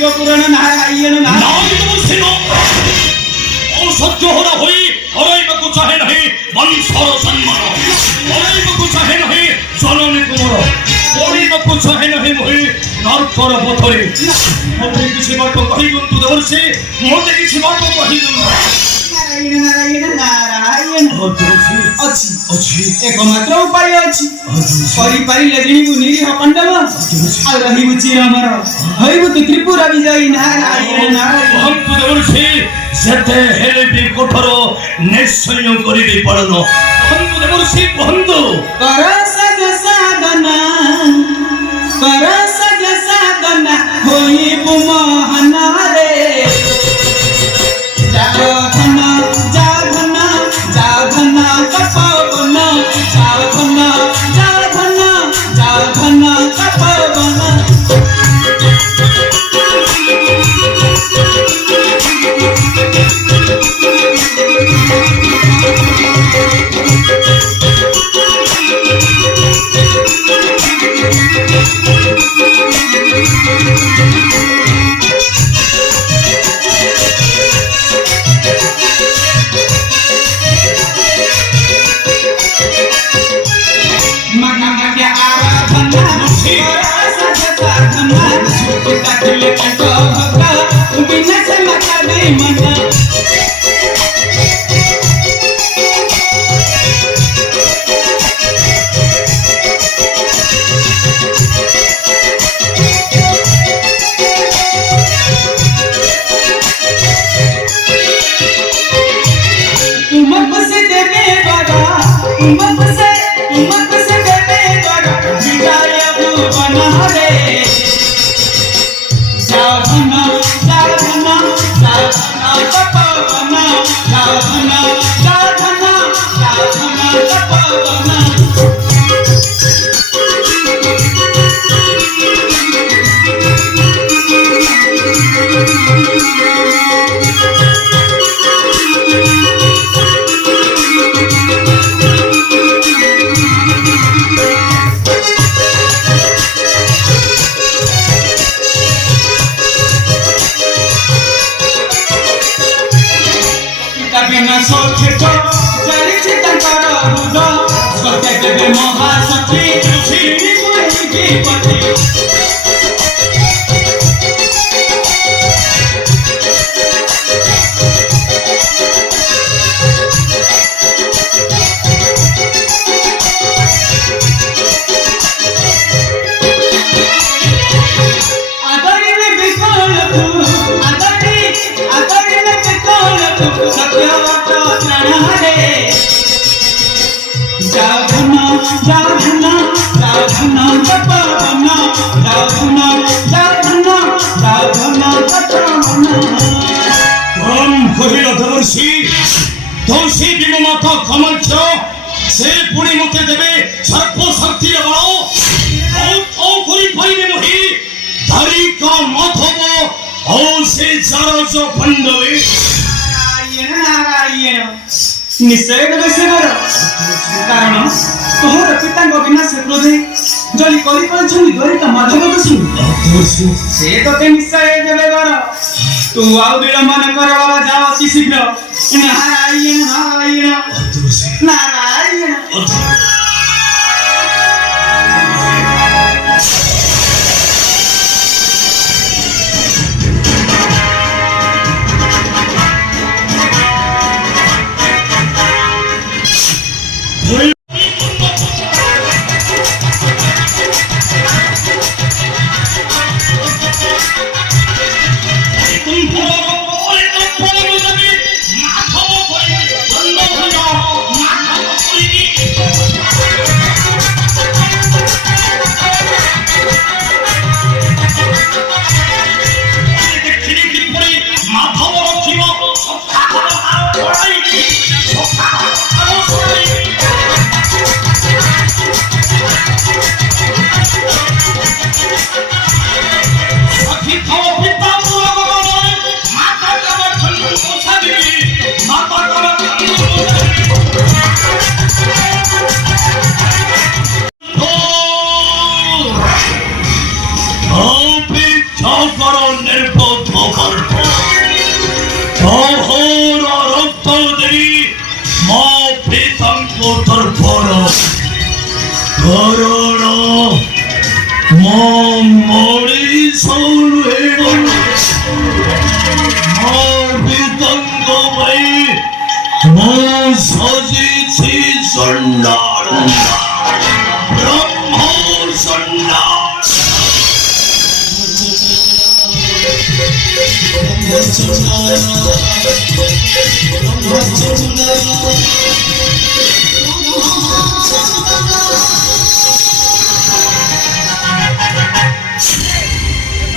শিব পুরাণ নারায়ণ নারায়ণ সেন অসহ্য হরা হই হরাইବାକୁ ଚାହେଁ ନାହିଁ ବଂଶର ସମ୍ମାନ ହରାଇବାକୁ ଚାହେଁ ନାହିଁ ଜନନୀ କୁମର ପଡ଼ିବାକୁ ଚାହେଁ ନାହିଁ ମୋହି ନର୍କର ପଥରେ ମୋତେ କିଛି ବାଟ କହିଦିଅନ୍ତୁ ଦେବର୍ଷି ମୋତେ କିଛି ବାଟ କହିଦିଅନ୍ତୁ ନାରାୟଣ ନାରାୟଣ ଅଛି ଅଛି একমাত্র উপায় ଅଛି କରିପାରିଲେ ଜିଣିବୁ ନିରୀହ ପାଣ୍ଡବ ଆଉ ରହିବୁ ଚିରମର ହଇବୁ ତୁ ତ୍ରିପୁରା ବିଜୟୀ ନାରାୟଣ ନାରାୟଣ ଭକ୍ତ ଦେବର୍ଷି ଯେତେ ହେଲେ ବି କଠୋର ନିଶ୍ଚୟ କରିବି ପାଳନ ଭକ୍ତ ଦେବର୍ଷି କୁହନ୍ତୁ କର ସଜ ସାଧନା ହୋଇବୁ ମହାନରେ तुलसी विमत कमक्ष से पुणी मते देवे सर्प शक्ति मोहि धरिका माधव और से चारज पंडवे नारायण नारायण निश्चय देवे से कारण तोहर पिता विनाश क्रोधे जलि करी द्वारिका माधव से तोते निश्चय देवे बर तू आउ विलंब न कर बाबा जाओ अति शीघ्र नारायण नारायण नारायण নির্বোধ অহর রক্ত দেই মা পিতাঙ্ক তর্পণ করণ মরি সৌরেণ মা পিতাঙ্ক ভাই মা সজিছি সন্ন্যার ব্রহ্ম সন্ন্যাস